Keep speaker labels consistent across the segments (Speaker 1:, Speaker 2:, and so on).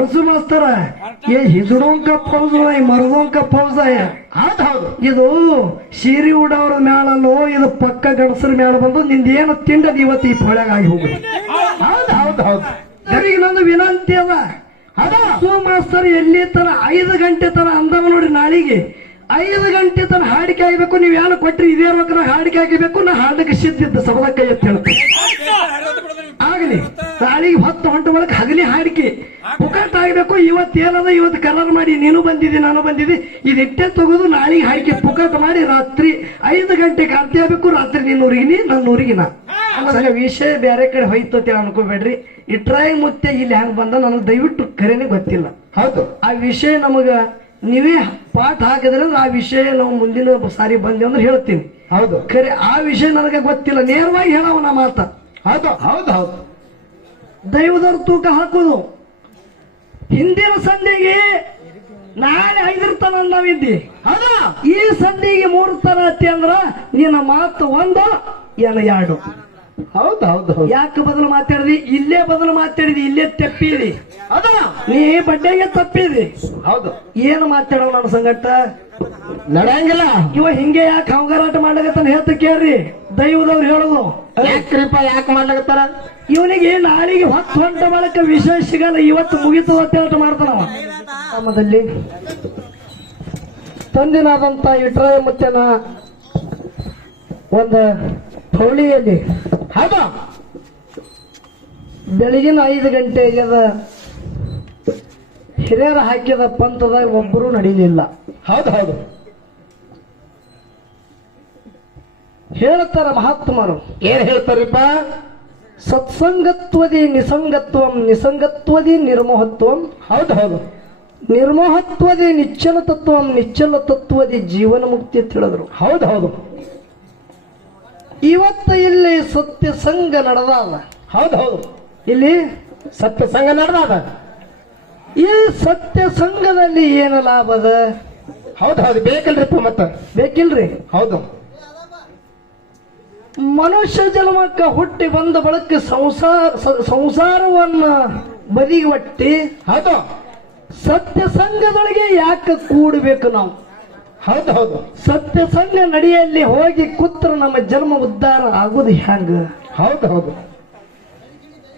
Speaker 1: ಅರಸು ಮಾಸ್ತರ. ಏ ಹಿಜಡೋಂಕ ಫೌಜ್ ಈ ಮರದೋಂಕ ಫೌಜ
Speaker 2: ಹೌದು ಹೌದು.
Speaker 1: ಇದು ಶೀರಿ ಉಡೋರ ಮ್ಯಾಳಲ್ಲೋ ಇದು ಪಕ್ಕ ಗಡಸರ ಮ್ಯಾಲ ಬಂದು ನಿಂದೇನು ತಿಂಡದ ಇವತ್ತು ಈ ಪೊಳ್ಯಾಗ ಆಗಿ ಹೋಗುದು.
Speaker 2: ಹೌದು ಹೌದು ಹೌದು.
Speaker 1: ಅವರಿಗೆ ನಂದು ವಿನಂತಿ ಅದ. ಅದು ಮಾಸ್ತರ್ ಎಲ್ಲಿ ತರ ಐದು ಗಂಟೆ ತರ ಅಂದವ ನೋಡಿ ನಾಳಿಗೆ. ಐದು ಗಂಟೆ ತನ ಹಾಡಿಕೆ ಆಗಬೇಕು ನೀವ್ ಯಾರು ಕೊಟ್ರಿ ಇದೇ ರೊಕ್ಕ ಹಾಡಿಕೆ ಆಗಿಬೇಕು ನಾ ಹಾಡಕ್ಕೆ ಸಿದ್ಧಿದ್ದ ಸಬದ ಕೈ ಅಂತ ಹೇಳ್ತೀನಿ. ಆಗಲಿ ನಾಳೆಗೆ ಹೊತ್ತು ಹೊಂಟ ಒಳಗೆ ಹಗಲಿ ಹಾಡಿಕೆ. ಪುಕಾಟ್ ಆಗ್ಬೇಕು ಇವತ್ತು ಏನದ ಇವತ್ತು ಕಲರ್ ಮಾಡಿ ನೀನು ಬಂದಿದ್ದಿ ನಾನು ಬಂದಿದ್ದಿ ಇದಿಟ್ಟೆ ತೆಗೆದು ನಾಳೆಗೆ ಹಾಡಿಕೆ ಪುಕಾಟ ಮಾಡಿ ರಾತ್ರಿ ಐದು ಗಂಟೆಗೆ ಅರ್ಧ ಆಗ್ಬೇಕು ರಾತ್ರಿ ನೀನು ಊರಿಗಿನಿ ನನ್ನ ಊರಿಗೆ ನಾ ವಿಷಯ ಬೇರೆ ಕಡೆ ಹೋಯ್ತು ಅಂತ ಅನ್ಕೋಬೇಡ್ರಿ ಇಟ್ರಾಯ್ ಮುತ್ತೆ ಇಲ್ಲಿ ಹೆಂಗ್ ಬಂದ ನನಗೆ ದಯವಿಟ್ಟು ಕರೆನೆ ಗೊತ್ತಿಲ್ಲ.
Speaker 2: ಹೌದು.
Speaker 1: ಆ ವಿಷಯ ನಮಗ ನೀವೇ ಪಾಠ ಹಾಕಿದ್ರೆ ಆ ವಿಷಯ ನಾವು ಮುಂದಿನ ಸಾರಿ ಬಂದೆ ಅಂದ್ರೆ ಹೇಳ್ತೀವಿ
Speaker 2: ಹೌದು.
Speaker 1: ಖರೆ ಆ ವಿಷಯ ನನಗೆ ಗೊತ್ತಿಲ್ಲ. ನೇರವಾಗಿ ಹೇಳವ ನಾ ಮಾತ.
Speaker 2: ಹೌದು ಹೌದು ಹೌದು.
Speaker 1: ದೈವದವ್ರ ತೂಕ ಹಾಕೋದು. ಹಿಂದಿನ ಸಂಧಿಗೆ ನಾಳೆ ಐದರ ತನ ನಾವಿದ್ದಿ
Speaker 2: ಹೌದಾ.
Speaker 1: ಈ ಸಂಧಿಗೆ ಮೂರು ತನ ಅತ್ತಿ ಅಂದ್ರ ನಿನ್ನ ಮಾತು ಒಂದು ಏನ ಎರಡು
Speaker 2: ಹೌದು ಹೌದು ಹೌದು.
Speaker 1: ಯಾಕೆ ಬದಲು ಮಾತಾಡಿದಿ ಇಲ್ಲೇ ಬದಲು ಮಾತಾಡಿದಿ ಇಲ್ಲೇ ತಪ್ಪಿದಿ ನೀ ಬಡ್ಡೆಗೆ ತಪ್ಪಿದಿ
Speaker 2: ಹೌದು.
Speaker 1: ಏನು ಮಾತಾಡೋ ನನ್ನ ಸಂಗಟ
Speaker 2: ನಡೆಯಂಗಿಲ್ಲ.
Speaker 1: ಇವ ಹಿಂಗೆ ಯಾಕೆ ಹಂಗಾರಾಟ ಮಾಡ್ಲಾಗತ್ತ ಹೇಳ್ತ ಕೇಳ್ರಿ. ದೈವದವ್ರು ಹೇಳುದು.
Speaker 2: ಕೃಪ ಯಾಕೆ ಮಾಡ್ಲಾಕತ್ತಾರ?
Speaker 1: ಇವನಿಗೆ ನಾಳಿಗೆ ಹತ್ತು ಹೊಂಟ ಬಳಕ ವಿಶೇಷ ಸಿಗಲ್ಲ ಇವತ್ತು ಮುಗಿತು ಅಂತ ಹೇಳ್ತ ಮಾಡ್ತಾನವ ಆಮದಲ್ಲಿ ತಂದಿನಾದಂತ ಇಟ್ರಾಯ ಮುತ್ತೆನ ಒಂದು ಥೌಳಿಯಲ್ಲಿ
Speaker 2: ಹೌದಾ.
Speaker 1: ಬೆಳಗಿನ ಐದು ಗಂಟೆಗೆ ಹಿರಿಯರ ಹಾಕಿದ ಪಂಥದಾಗ ಒಬ್ಬರು ನಡೀಲಿಲ್ಲ.
Speaker 2: ಹೌದು ಹೌದು.
Speaker 1: ಹೇಳ್ತಾರ ಮಹಾತ್ಮರು.
Speaker 2: ಏನ್ ಹೇಳ್ತಾರಪ್ಪ?
Speaker 1: ಸತ್ಸಂಗತ್ವದಿ ನಿಸಂಗತ್ವಂ ನಿಸಂಗತ್ವದಿ ನಿರ್ಮೋಹತ್ವಂ.
Speaker 2: ಹೌದು ಹೌದು.
Speaker 1: ನಿರ್ಮೋಹತ್ವದಿ ನಿಚ್ಚಲ ತತ್ವಂ ನಿಚ್ಚಲ ತತ್ವದಿ ಜೀವನ ಮುಕ್ತಿ ಅಂತ ಹೇಳಿದ್ರು.
Speaker 2: ಹೌದು ಹೌದು.
Speaker 1: ಇವತ್ತ ಇಲ್ಲಿ ಸತ್ಯ ಸಂಘ ನಡೆದಾದ.
Speaker 2: ಹೌದು ಹೌದು.
Speaker 1: ಇಲ್ಲಿ?
Speaker 2: ಸತ್ಯ ಸಂಘ ನಡೆದಾದ.
Speaker 1: ಈ ಸತ್ಯ ಸಂಘದಲ್ಲಿ ಏನು ಲಾಭದ
Speaker 2: ಹೌದು ಹೌದು. ಬೇಕಲ್ರಿಪ್ಪ ಮತ್ತ.
Speaker 1: ಬೇಕಿಲ್ರಿ?
Speaker 2: ಹೌದು.
Speaker 1: ಮನುಷ್ಯ ಜನ್ಮಕ್ಕ ಹುಟ್ಟಿ ಬಂದ ಬಳಕ ಸಂಸಾರ ಸಂಸಾರವನ್ನ ಬದಿಗೆ ಒಟ್ಟಿ
Speaker 2: ಹೌದು.
Speaker 1: ಸತ್ಯ ಸಂಘದೊಳಗೆ ಯಾಕೆ ಕೂಡಬೇಕು ನಾವು?
Speaker 2: ಹೌದು ಹೌದು.
Speaker 1: ಸತ್ಯ ಸಣ್ಣ ನಡಿಯಲ್ಲಿ ಹೋಗಿ ಕೂತ್ರ ನಮ್ಮ ಜನ್ಮ ಉದ್ಧಾರ ಆಗುದು ಹೆಂಗ
Speaker 2: ಹೌದು ಹೌದು.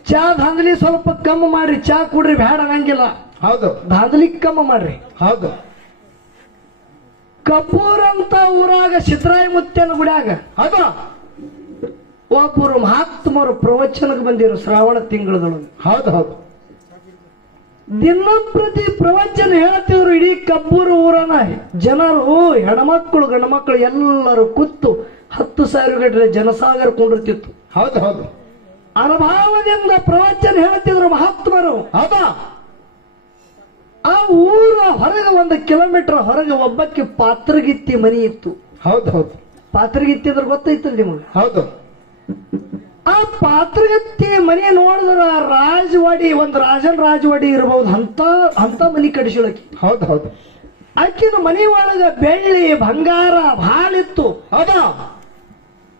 Speaker 1: ಚಾ ಧಾಂದಲಿ ಸ್ವಲ್ಪ ಕಮ್ಮಿ ಮಾಡ್ರಿ ಚಾ ಕುಡ್ರಿ ಬೇಡ ಅನ್ನಂಗಿಲ್ಲ
Speaker 2: ಹೌದು.
Speaker 1: ಧಾಂದಲಿ ಕಮ್ಮಿ ಮಾಡ್ರಿ.
Speaker 2: ಹೌದು.
Speaker 1: ಕಪೂರ್ ಅಂತ ಊರಾಗ ಸಿದ್ದರಾಯ ಮುತ್ತೇನ ಗುಡಿಯಾಗ?
Speaker 2: ಹೌದು.
Speaker 1: ಒಬ್ಬರು ಮಹಾತ್ಮರು ಪ್ರವಚನಕ್ಕೆ ಬಂದಿರು ಶ್ರಾವಣ ತಿಂಗಳದೊಳಗೆ.
Speaker 2: ಹೌದು ಹೌದು.
Speaker 1: ದಿನಪ್ರತಿ ಪ್ರವಚನ ಹೇಳ್ತಿದ್ರು ಇಡೀ ಕಬ್ಬೂರು ಊರನ ಜನರು ಹೆಣ್ಮಕ್ಳು ಮಕ್ಕಳು ಎಲ್ಲರೂ ಕೂತು ಹತ್ತು ಸಾವಿರ ಗಟ್ಟಲೆ ಜನಸಾಗರ ಕೊಂಡಿರ್ತಿತ್ತು.
Speaker 2: ಹೌದು ಹೌದು.
Speaker 1: ಅನುಭಾವದಿಂದ ಪ್ರವಚನ ಹೇಳ್ತಿದ್ರು ಮಹಾತ್ಮರು.
Speaker 2: ಹೌದಾ?
Speaker 1: ಆ ಊರ ಹೊರಗೆ ಒಂದು ಕಿಲೋಮೀಟರ್ ಹೊರಗೆ ಒಬ್ಬಕ್ಕೆ ಪಾತ್ರಗಿತ್ತಿ ಮನಿ ಇತ್ತು.
Speaker 2: ಹೌದು ಹೌದು.
Speaker 1: ಪಾತ್ರಗಿತ್ತಿ ಅಂದ್ರೆ ಗೊತ್ತೈತಲ್ಲ ನಿಮಗೆ?
Speaker 2: ಹೌದು.
Speaker 1: ಆ ಪಾತ್ರಗತ್ತಿ ಮನೆ ನೋಡಿದ್ರ ರಾಜವಾಡಿ ಒಂದು ರಾಜನ್ ರಾಜವಾಡಿ ಇರಬಹುದು ಅಂತ ಅಂತ ಮನಿ ಕಡಿಸಿಳಕಿ
Speaker 2: ಹೌದು ಹೌದು.
Speaker 1: ಆಕಿನ ಮನೆ ಒಳಗ ಬೆಳ್ಳಿ ಬಂಗಾರ ಇತ್ತು
Speaker 2: ಹೌದಾ.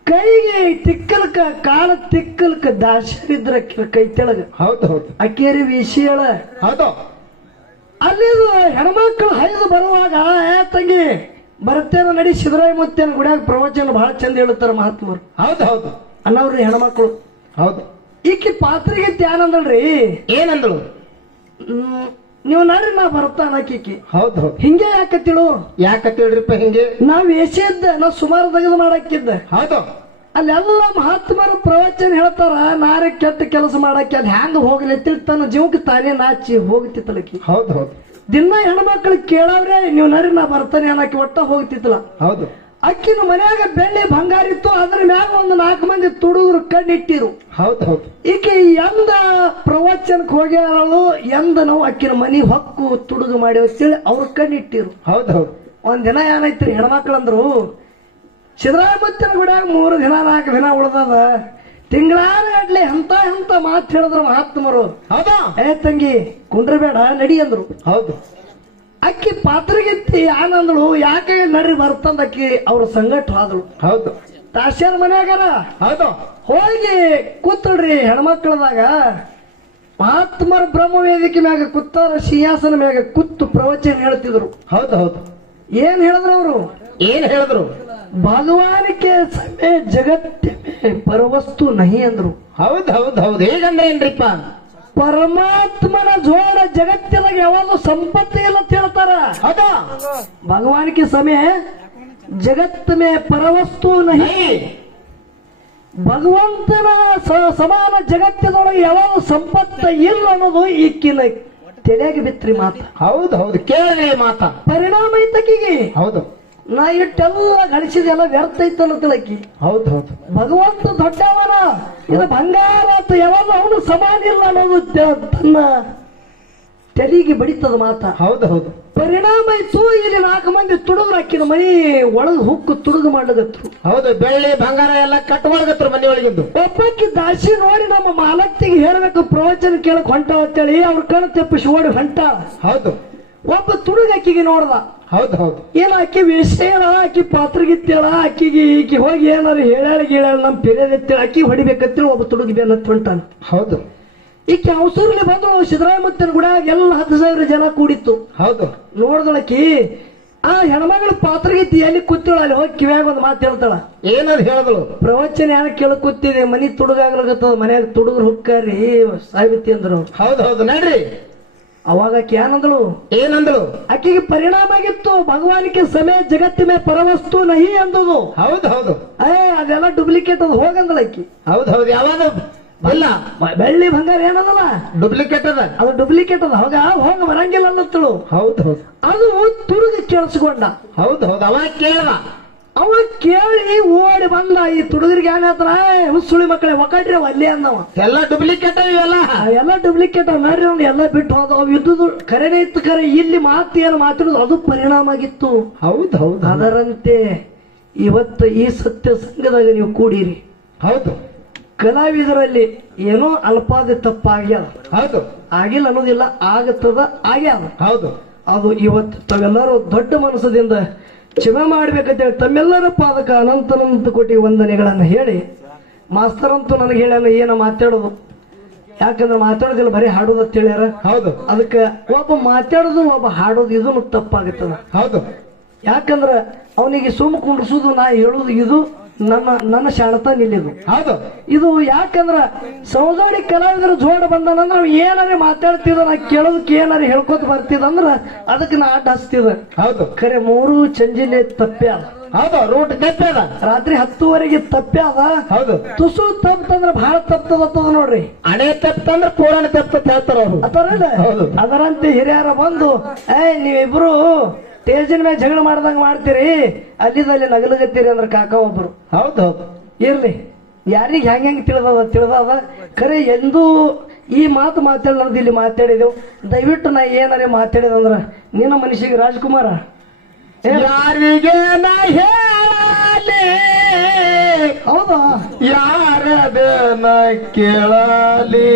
Speaker 1: ಕೈಗೆ ತಿಕ್ಕಲ್ಕ ಕಾಲ ತಿಕ್ಕಲ್ಕ ದಾಸರಿದ್ರ ಕೈ ತೆಳಗ.
Speaker 2: ಹೌದು ಹೌದು.
Speaker 1: ಅಕ್ಕೇರಿ ವಿಷಯಳ
Speaker 2: ಹೌದು.
Speaker 1: ಅಲ್ಲಿ ಹೆಣ್ಮಕ್ಳು ಹೈದು ಬರುವಾಗ ಏ ತಂಗಿ ಬರ್ತೇನ ನಡಿ ಸಿದ್ದರಾಯ ಮುತ್ತೇನ ಗುಡಿಯಾಗ ಪ್ರವಚನ ಬಹಳ ಚಂದ ಹೇಳುತ್ತಾರೆ ಮಹಾತ್ಮರು.
Speaker 2: ಹೌದು ಹೌದು.
Speaker 1: ಅನ್ನವ್ರಿ ಹೆಣ್ಮಕ್ಳು.
Speaker 2: ಹೌದು.
Speaker 1: ಈಕಿ ಪಾತ್ರೆಗೆ ತ್ಯಾನಂದಳ್ರಿ
Speaker 2: ಏನಂದಳು?
Speaker 1: ನೀವು ನಾಡ್ರಿ ನಾ ಬರ್ತಾ ಅನ್ನಕೀಕಿ
Speaker 2: ಹೌದು ಹೌದು.
Speaker 1: ಹಿಂಗೆ ಯಾಕತ್ತಿಳು?
Speaker 2: ಯಾಕತ್ತೇಳ್ರಿಪ್ಪ ಹಿಂಗೆ?
Speaker 1: ನಾವ್ ಎಸೆದ್ದ ನಾವು ಸುಮಾರು ತೆಗೆದು ಮಾಡಕ್ಕಿದ್ದ.
Speaker 2: ಹೌದು.
Speaker 1: ಅಲ್ಲೆಲ್ಲ ಮಹಾತ್ಮರ ಪ್ರವಚನ ಹೇಳ್ತಾರ ನಾರೇ ಕೆಟ್ಟ ಕೆಲಸ ಮಾಡಕ್ಕೆ ಅದ್ ಹ್ಯಾಂಗ ಹೋಗ್ಲಿ ಅಂತೇಳಿ ತನ್ನ ಜೀವಕ್ಕೆ ತಾನೇ ನಾಚಿ ಹೋಗ್ತಿತ್ತಲಕಿ
Speaker 2: ಹೌದು ಹೌದು.
Speaker 1: ದಿನ ಹೆಣ್ಮಕ್ಳು ಕೇಳವ್ರೆ ನೀವು ನರಿ ನಾ ಬರ್ತಾನೆ ಅನ್ನಕ್ಕೆ ಒಟ್ಟ ಹೋಗ್ತಿತ್ತಲ್ಲ.
Speaker 2: ಹೌದು.
Speaker 1: ಅಕ್ಕಿನ ಮನ್ಯಾಗ ಬೆಳ್ಳಿ ಬಂಗಾರ ಇತ್ತು ಅದ್ರ ಮ್ಯಾಗ ಒಂದು ನಾಲ್ಕು ಮಂದಿ ತುಡುಗರು ಕಣ್ಣಿಟ್ಟಿರು.
Speaker 2: ಹೌದು ಹೌದು.
Speaker 1: ಈಕೆ ಎಂದ ಪ್ರವಚನಕ್ಕೆ ಹೋಗ್ಯಾರಲ್ಲ ಎಂದ ನಾವು ಅಕ್ಕಿನ ಮನಿ ಹೊಕ್ಕು ತುಡುಗು ಮಾಡಿ ಅಂತೇಳಿ ಅವ್ರ ಕಣ್ಣಿಟ್ಟಿರು.
Speaker 2: ಹೌದು ಹೌದು.
Speaker 1: ಒಂದ್ ದಿನ ಏನಾಯ್ತ್ರಿ ಹೆಣ್ಮಕ್ಳಂದ್ರು ಸಿದ್ದರಾಮಯ್ಯನ ಗುಡ್ಯಾಗ ಮೂರು ದಿನ ನಾಲ್ಕು ದಿನ ಉಳ್ದದ. ತಿಂಗಳಾರ ಗಟ್ಲೆ ಎಂತ ಎಂತ ಮಾತು ಹೇಳಿದ್ರು ಮಹಾತ್ಮರು.
Speaker 2: ಹೌದಾ?
Speaker 1: ಏ ತಂಗಿ ಕುಂಡ್ರಬೇಡ ನಡಿ ಅಂದ್ರು.
Speaker 2: ಹೌದು.
Speaker 1: ಅಕ್ಕಿ ಪಾತ್ರಗೆತ್ತಿ ಆನಂದಳು ಯಾಕೆ ನಡ್ರಿ ಬರ್ತಂದ ಅಕ್ಕಿ ಅವ್ರ ಸಂಗಟ ಆದಳು
Speaker 2: ಹೌದು.
Speaker 1: ತಾಸ್ಯಾರ ಮನ್ಯಾಗಾರ
Speaker 2: ಹೌದು.
Speaker 1: ಹೋಗಿ ಕೂತಳ್ರಿ ಹೆಣ್ಮಕ್ಳದಾಗ. ಮಹಾತ್ಮರ ಬ್ರಹ್ಮ ವೇದಿಕೆ ಮ್ಯಾಗ ಕುತ್ತಾರ ಸಿಂಹಾಸನ ಮ್ಯಾಗ ಕುತ್ತು ಪ್ರವಚನ ಹೇಳ್ತಿದ್ರು.
Speaker 2: ಹೌದು ಹೌದು.
Speaker 1: ಏನ್ ಹೇಳಿದ್ರು ಅವರು?
Speaker 2: ಏನ್ ಹೇಳಿದ್ರು?
Speaker 1: ಭಗವಾನಿಕೆ ಸಮೇ ಜಗತ್ತೆ ಪರವಸ್ತು ನಹಿ ಅಂದ್ರು.
Speaker 2: ಹೌದು ಹೌದು ಹೌದು. ಹೇಗಂದ್ರೆ ಏನ್ರಿಪ್ಪ
Speaker 1: ಪರಮಾತ್ಮನ ಜೋಡ ಜಗತ್ತಿನಾಗ ಯಾವಾಗ ಸಂಪತ್ತಿ ಇಲ್ಲ ಅಂತ ಹೇಳ್ತಾರ.
Speaker 2: ಹೌದಾ?
Speaker 1: ಭಗವಾನಿಕೆ ಸಮಯ ಜಗತ್ ಮೇ ಪರವಸ್ತು ನಹಿ. ಭಗವಂತನ ಸಮಾನ ಜಗತ್ತಿನೊಳಗೆ ಯಾವಾಗ ಸಂಪತ್ತ ಇಲ್ಲ ಅನ್ನೋದು ಈಕಿನ ತಲೆಗೆ ಬಿತ್ರಿ ಮಾತ.
Speaker 2: ಹೌದು ಹೌದು ಕೇಳ್ರಿ ಮಾತ.
Speaker 1: ಪರಿಣಾಮ ಐತಕಿಗೆ
Speaker 2: ಹೌದು.
Speaker 1: ನಾ ಇಟ್ಟೆಲ್ಲ ಗಳಿಸಿದೆಲ್ಲ ವ್ಯರ್ಥ ಐತಲ್ಲ ತಿಳಕಿ.
Speaker 2: ಹೌದು ಹೌದು.
Speaker 1: ಭಗವಂತ ದೊಡ್ಡವನ. ಇದು ಬಂಗಾರ ಅಂತ ಯಾವಾಗ ಅವನು ಸಮಾನ ಇಲ್ಲ ಅನ್ನೋದು ತನ್ನ ತೆರಿಗೆ ಬಡಿತದ ಮಾತ.
Speaker 2: ಹೌದು ಹೌದು.
Speaker 1: ಪರಿಣಾಮ ಇತ್ತು ಇಲ್ಲಿ ನಾಲ್ಕು ಮಂದಿ ತುಡುಗ್ರು ಹಾಕಿದ ಮನಿ ಒಳಗೆ ಹುಕ್ಕು ತುಡುಗು ಮಾಡಗತ್ರು
Speaker 2: ಹೌದು ಬೆಳ್ಳಿ ಬಂಗಾರ ಎಲ್ಲ ಕಟ್ ಕಟ್ಕೊಳ್ಗತ್ರು ಮನೆ ಒಳಗಿದ್ದು
Speaker 1: ಒಬ್ಬಕ್ಕೆ ದಾಸಿ ನೋಡಿ ನಮ್ಮ ಮಾಲಕ್ತಿಗೆ ಹೇಳ್ಬೇಕು ಪ್ರವಚನ ಕೇಳಕ್ ಹೊಂಟ ಅಂತೇಳಿ ಅವ್ರ ಕಣ ತೆಪ್ಪಿಸಿ ಓಡಿ ಹೊಂಟ.
Speaker 2: ಹೌದು.
Speaker 1: ಒಬ್ಬ ತುಡುಗಕ್ಕಿಗೆ ನೋಡ್ದ.
Speaker 2: ಹೌದು ಹೌದು.
Speaker 1: ಏನ ಆಕಿ ವಿಷಯನ ಆಕಿ ಪಾತ್ರಗಿತ್ತೇಳ ಆಕಿಗೆ ಈಕಿ ಹೋಗಿ ಏನಾರ ಹೇಳ್ಯಾಳ ಗೀಳ್ಯಾಳ ನಮ್ ಪಿರಿಯದತ್ತೇಳ ಆಕಿ ಹೊಡಿಬೇಕಂತೇಳಿ ಒಬ್ಬ ತುಡುಗಿ ಬೇನತ್ ಹೊಂಟಾನ.
Speaker 2: ಹೌದು.
Speaker 1: ಈಕೆ ಅವಸೂರಲ್ಲಿ ಬಂದ್ರು ಸಿದ್ದರಾಮಯ್ಯನ ಗುಡಾಗ ಎಲ್ಲ ಹತ್ತು ಸಾವಿರ ಜನ ಕೂಡಿತ್ತು.
Speaker 2: ಹೌದು.
Speaker 1: ನೋಡ್ದಳಕಿ ಆ ಹೆಣ್ಮಗಳ ಪಾತ್ರಗಿತ್ತಿ ಎಲ್ಲಿ ಕೂತಿಳು ಅಲ್ಲಿ ಹೋಗಿ ಕಿವ್ಯಾಗ ಒಂದು ಮಾತು ಹೇಳ್ತಾಳ.
Speaker 2: ಏನದು ಹೇಳಿದಳು.
Speaker 1: ಪ್ರವಚನ ಯಾರ ಕೇಳ ಕೂತಿದೆ ಮನಿ ತುಡುಗಾಗ್ಲಾಗತ್ತದ ಮನ್ಯಾಗ ತುಡುಗರು ಹುಕ್ಕಾರಿ ಸಾಯ್ಬಿತ್ತಿ ಅಂದ್ರು.
Speaker 2: ಹೌದು ಹೌದು. ನಡ್ರಿ.
Speaker 1: ಅವಾಗ ಕ್ಯಾನಂದಳು ಏನಂದಳು?
Speaker 2: ಅಕ್ಕಿಗೆ
Speaker 1: ಆಕೆಗೆ ಪರಿಣಾಮ ಆಗಿತ್ತು. ಭಗವಾನಿಗೆ ಸಮಯ ಜಗತ್ತಿನ ಪರವಸ್ತು ನಹಿ ಅಂದದು.
Speaker 2: ಹೌದು ಹೌದು.
Speaker 1: ಏ ಅದೆಲ್ಲ ಡೂಪ್ಲಿಕೇಟ್ ಅದು ಹೋಗಂದಳ ಆಕಿ.
Speaker 2: ಹೌದು ಹೌದು. ಯಾವಾಗ?
Speaker 1: ಇಲ್ಲ. ಬೆಳ್ಳಿ ಬಂಗಾರ ಏನದಲ್ಲ?
Speaker 2: ಡೂಪ್ಲಿಕೇಟ್ ಅದ.
Speaker 1: ಅದು ಡೂಪ್ಲಿಕೇಟ್ ಅದ. ಹೋಗ ಹೋಗ ಬರಂಗಿಲ್ಲ ಅನ್ನತ್ತಳು.
Speaker 2: ಹೌದು ಹೌದು.
Speaker 1: ಅದು ತುರುಗಿ ಕೇಳಿಸ್ಕೊಂಡ.
Speaker 2: ಹೌದು ಹೌದು. ಅವಾಗ ಕೇಳ
Speaker 1: ಅವ ಕೇಳಿ ಬಂದ ಈ ತುಡುಗರಿಗೆ ಏನ್ ಹೇಳ್ತಾರ ಹುಸುಳಿ ಮಕ್ಕಳೇ ಒಕ್ಕಟ್ರಿ ಅಲ್ಲೇ ಅಂದವ.
Speaker 2: ಎಲ್ಲ ಡೂಪ್ಲಿಕೇಟ್ ಇವೆಲ್ಲ.
Speaker 1: ಎಲ್ಲ ಡೂಪ್ಲಿಕೇಟ್ ನೋಡ್ರಿ ಅವ್ನು ಎಲ್ಲ ಬಿಟ್ಟು ಹೋದ. ಅವ್ ಇದ್ದುದು ಕರೆನೇ ಇತ್ತು ಕರೆ. ಇಲ್ಲಿ ಮಾತು ಏನು ಮಾತಾಡುದು? ಅದು ಪರಿಣಾಮ ಆಗಿತ್ತು.
Speaker 2: ಹೌದು ಹೌದು.
Speaker 1: ಅದರಂತೆ ಇವತ್ತು ಈ ಸತ್ಯ ಸಂಘದಾಗ ನೀವು ಕೂಡಿರಿ.
Speaker 2: ಹೌದು.
Speaker 1: ಕಲಾವಿದರಲ್ಲಿ ಏನೋ ಅಲ್ಪಾದ ತಪ್ಪಾಗ್ಯದ.
Speaker 2: ಹೌದು.
Speaker 1: ಆಗಿಲ್ಲ ಅನ್ನೋದಿಲ್ಲ ಆಗತ್ತದ ಆಗ್ಯಾದ.
Speaker 2: ಹೌದು.
Speaker 1: ಅದು ಇವತ್ತು ತಾವೆಲ್ಲರೂ ದೊಡ್ಡ ಮನಸ್ಸದಿಂದ ಕ್ಷಮೆ ಮಾಡ್ಬೇಕಂತೇಳಿ ತಮ್ಮೆಲ್ಲರ ಪಾದಕ ಅನಂತನಂತ ಕೋಟಿ ವಂದನೆಗಳನ್ನು ಹೇಳಿ ಮಾಸ್ತರ್ ಅಂತೂ ನನಗೆ ಹೇಳ್ಯಾನ ಏನು ಮಾತಾಡೋದು? ಯಾಕಂದ್ರೆ ಮಾತಾಡೋದಿಲ್ಲ ಬರೀ ಹಾಡೋದು ಅಂತ ಹೇಳ್ಯಾರ?
Speaker 2: ಹೌದು.
Speaker 1: ಅದಕ್ಕೆ ಒಬ್ಬ ಮಾತಾಡೋದು ಒಬ್ಬ ಹಾಡೋದು ಇದನ್ನು ತಪ್ಪಾಗುತ್ತದ.
Speaker 2: ಹೌದು.
Speaker 1: ಯಾಕಂದ್ರ ಅವನಿಗೆ ಸುಮ್ಮ ಕುಂಡ್ರಿಸೋದು ನಾ ಹೇಳುದು ಇದು ನನ್ನ ನನ್ನ ಶಾಣತನ ಇಲ್ಲಿದು
Speaker 2: ಹೌದು.
Speaker 1: ಇದು ಯಾಕಂದ್ರ ಸೌದಾಡಿ ಕಲಾವಿದರ ಜೋಡ ಬಂದನ ನಾವು ಏನಾರೇ ಮಾತಾಡ್ತಿದ ನಾ ಕೇಳೋದಕ್ಕೆ ಏನಾರೇ ಹೇಳ್ಕೊತ ಬರ್ತಿದಂದ್ರ ಅದಕ್ಕೆ ನಾ ಅಡ್ಡ ಹಚ್ತಿದ
Speaker 2: ಹೌದು.
Speaker 1: ಖರೆ ಮೂರು ಚಂಜಿಲೆ ತಪ್ಪೆ ಅದ.
Speaker 2: ಹೌದು ರೂಟ್ ತಪ್ಪೆ ಅದ.
Speaker 1: ರಾತ್ರಿ ಹತ್ತುವರೆಗೆ ತಪ್ಪೆ ಅದ.
Speaker 2: ಹೌದು.
Speaker 1: ತುಸು ತಪ್ಪಂದ್ರ ಬಹಳ ತಪ್ಪದ ನೋಡ್ರಿ.
Speaker 2: ಹಣೆ ತಪ್ಪಂದ್ರ ಪೂರಣ ತಪ್ಪ ಹೇಳ್ತಾರ ಅವರು.
Speaker 1: ಅದರಂತೆ ಹಿರಿಯರ ಬಂದು ಏ ನೀವಿಬ್ರು ಸ್ಟೇಜಿನ ಮೇಲೆ ಜಗಳ ಮಾಡ್ದಂಗ ಮಾಡ್ತೀರಿ ಅಲ್ಲಿದಲ್ಲಿ ನಗಲಗತ್ತೀರಿ ಅಂದ್ರ ಕಾಕ ಒಬ್ರು.
Speaker 2: ಹೌದು
Speaker 1: ಇರ್ಲಿ. ಯಾರಿಗೆ ಹೆಂಗೆ ಹೆಂಗೆ ತಿಳಿದದ ತಿಳಿದದ? ಖರೆ ಎಂದೂ ಈ ಮಾತು ಮಾತಾಡೋದು ಇಲ್ಲಿ ಮಾತಾಡಿದೆವು. ದಯವಿಟ್ಟು ನಾ ಏನಾರೇ ಮಾತಾಡಿದಂದ್ರ ನಿನ್ನ ಮನುಷ್ಯಗೆ ರಾಜ್ಕುಮಾರ.
Speaker 2: ಯಾರಿಗೆ ನಾ ಹೇಳಲಿ?
Speaker 1: ಹೌದಾ?
Speaker 2: ನಾ ಕೇಳಲಿ?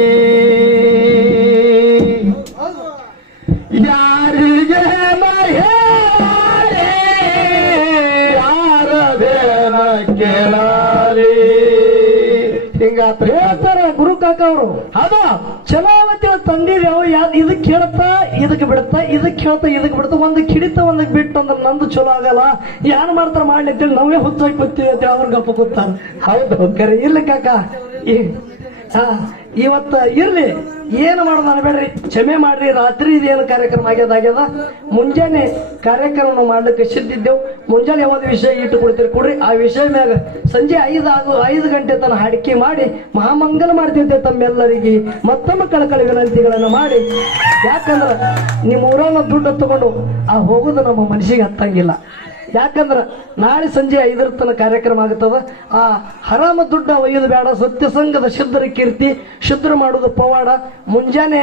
Speaker 2: ಯಾರಿಗೆ ನಾ ಹೇಳಲಿ?
Speaker 1: ಅವರು
Speaker 2: ಅದು
Speaker 1: ಚಲಾವತಿ ತಂದಿದೇವು ಇದಕ್ ಹೇಳ್ತಾ, ಇದಕ್ ಬಿಡುತ್ತಾ ಇದಕ್ ಹೇಳ್ತಾ, ಇದಕ್ ಬಿಡುತ್ತಾ ಒಂದು ಕಿಡಿತ ಒಂದಕ್ಕೆ ಬಿಟ್ಟು ಅಂದ್ರೆ ನಂದು ಚಲೋ ಆಗಲ್ಲ. ಯಾರು ಮಾಡ್ತಾರ ಮಾಡ್ಲಿ ಅಂತೇಳಿ ನಾವೇ ಹುಚ್ಚಾಗಿ ಬರ್ತೀವಿ ಅಂತ ಅವ್ರ ಗಪ್ಪ ಗೊತ್ತಾರ ಹೌದು. ಕರೆ ಇರ್ಲಿ ಕಾಕ. ಈ ಇವತ್ತ ಇರ್ಲಿ. ಏನು ಮಾಡೋದು ಅನ್ಬೇಡ್ರಿ. ಕ್ಷಮೆ ಮಾಡ್ರಿ. ರಾತ್ರಿ ಇದೇನು ಕಾರ್ಯಕ್ರಮ ಆಗ್ಯದ ಆಗ್ಯದ? ಮುಂಜಾನೆ ಕಾರ್ಯಕ್ರಮ ಮಾಡ್ಲಿಕ್ಕೆ ಸಿದ್ಧಿದ್ದೆವು. ಮುಂಜಾನೆ ಯಾವ್ದು ವಿಷಯ ಇಟ್ಟು ಕೊಡ್ತೀರಿ ಕೊಡ್ರಿ. ಆ ವಿಷಯ ಮ್ಯಾಗ ಸಂಜೆ ಐದು ಆಗು, ಐದು ಗಂಟೆ ತನ ಹಾಡಿಕೆ ಮಾಡಿ, ಮಹಾಮಂಗಲ ಮಾಡ್ತಿದ್ದೆ ತಮ್ಮೆಲ್ಲರಿಗೆ. ಮತ್ತೊಮ್ಮೆ ಕಳಕಳಿ ವಿನಂತಿಗಳನ್ನು ಮಾಡಿ. ಯಾಕಂದ್ರ ನಿಮ್ಮ ಊರನ್ನ ದುಡ್ಡು ತಗೊಂಡು ಆ ಹೋಗೋದು ನಮ್ಮ ಮನಸ್ಸಿಗೆ ಹತ್ತಂಗಿಲ್ಲ. ಯಾಕಂದ್ರ ನಾಳೆ ಸಂಜೆ ಐದರ ತನ ಕಾರ್ಯಕ್ರಮ ಆಗುತ್ತದ. ಆ ಹರಾಮ ದುಡ್ಡ ಒಯ್ಯೋದು ಬೇಡ, ಸತ್ಯ ಸಂಘದ ಶುದ್ಧರ ಕೀರ್ತಿ, ಶುದ್ಧರ ಮಾಡೋದು ಪವಾಡ. ಮುಂಜಾನೆ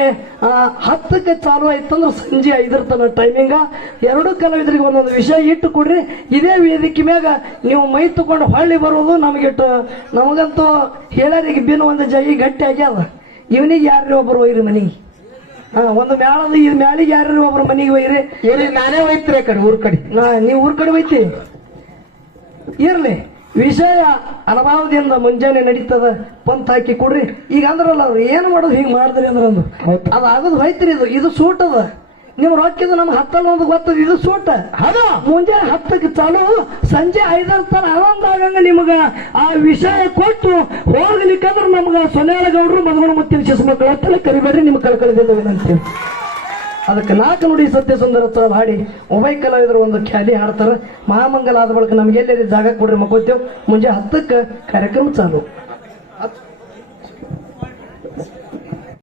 Speaker 1: ಹತ್ತಕ್ಕೆ ಚಾಲು ಆಯ್ತಂದ್ರೆ ಸಂಜೆ ಐದರ ತನ ಟೈಮಿಂಗ ಎರಡು ಕಲಾವಿದರಿಗೆ ಒಂದೊಂದು ವಿಷಯ ಇಟ್ಟು ಕೊಡ್ರಿ. ಇದೇ ವೇದಿಕೆ ಮ್ಯಾಗ ನೀವು ಮೈ ತಗೊಂಡು ಹೊಳ್ಳಿ ಬರೋದು ನಮಗಿಟ್ಟು, ನಮಗಂತೂ ಹೇಳರಿಗೆ ಬಿನ್ನು ಒಂದು ಜೈ ಗಟ್ಟಿ ಆಗ್ಯಾದ. ಇವನಿಗೆ ಯಾರು ಒಬ್ಬರು ಒಯ್ರಿ ಮನಿಗೆ? ಹಾ ಒಂದು ಅದು ಇದು ಮ್ಯಾಲಿಗೆ ಯಾರು ಒಬ್ರ ಮನೆಗೆ ಒಯ್ರಿ
Speaker 2: ಇರಿ ನಾನೇ ಒಯ್ತೀರಿ ಆ ಕಡೆ ಊರ್ ಕಡೆ.
Speaker 1: ನಾ ನೀವು ಊರ್ ಕಡೆ ಒಯ್ತಿ? ಇರ್ಲಿ. ವಿಷಯ ಅನುಭವದಿಂದ ಮುಂಜಾನೆ ನಡೀತದ ಪಂತ್ ಹಾಕಿ ಕೊಡ್ರಿ. ಈಗ ಅಂದ್ರಲ್ಲ ಅವ್ರು ಏನು ಮಾಡೋದು ಹಿಂಗೆ ಮಾಡಿದ್ರಿ ಅಂದ್ರೆ ಅಂದು ಅದು ಆಗೋದು ಹೋಯ್ತ್ರಿ ಇದು. ಇದು ಸೂಟ್ ಅದ. ನೀವು ರೊಕ್ಕಿದು ನಮ್ಗೆ ಹತ್ತಲ್ಲ ಒಂದು ಗೊತ್ತದ ಇದು ಸೂಟ.
Speaker 2: ಹೌದು.
Speaker 1: ಮುಂಜಾನೆ ಹತ್ತಕ್ಕೆ ಚಾಲು ಸಂಜೆ ಐದರ ತನ ಆನಂದ ಆಗಂಗ ನಿಮಗ ಆ ವಿಷಯ ಕೊಟ್ಟು ಹೋಗ್ಲಿಕ್ಕಂದ್ರೆ ನಮ್ಗೆ ಸೊನ್ಯಾಳ ಗೌಡ್ರು ಮಧುಮಣ ಮುತ್ತಿನ ಶಿಶು ಮಕ್ಕಳು ಅಂತಲೇ ಕರಿಬೇಡ್ರಿ ನಿಮ್ಗೆ ಕಳ್ಕೊಳ್ಳಿದ್ದೇವೆ ವಿನಂತಿ ಅದಕ್ಕೆ ನಾಲ್ಕು ನುಡಿ ಸತ್ಯ ಸುಂದರ ಚಾಲ್ ಹಾಡಿ ಮೊಬೈಲ್ ಕಲಾವಿದರು ಒಂದು ಖ್ಯಾಲಿ ಹಾಡ್ತಾರೆ. ಮಹಾಮಂಗಲ ಆದ ಬಳಿಕ ನಮ್ಗೆ ಎಲ್ಲೆಲ್ಲಿ ಜಾಗ ಕೊಡ್ರಿ ಮಗೋತೇವೆ ಮುಂಜಾನೆ ಹತ್ತಕ್ಕೆ ಕಾರ್ಯಕ್ರಮ ಚಾಲು.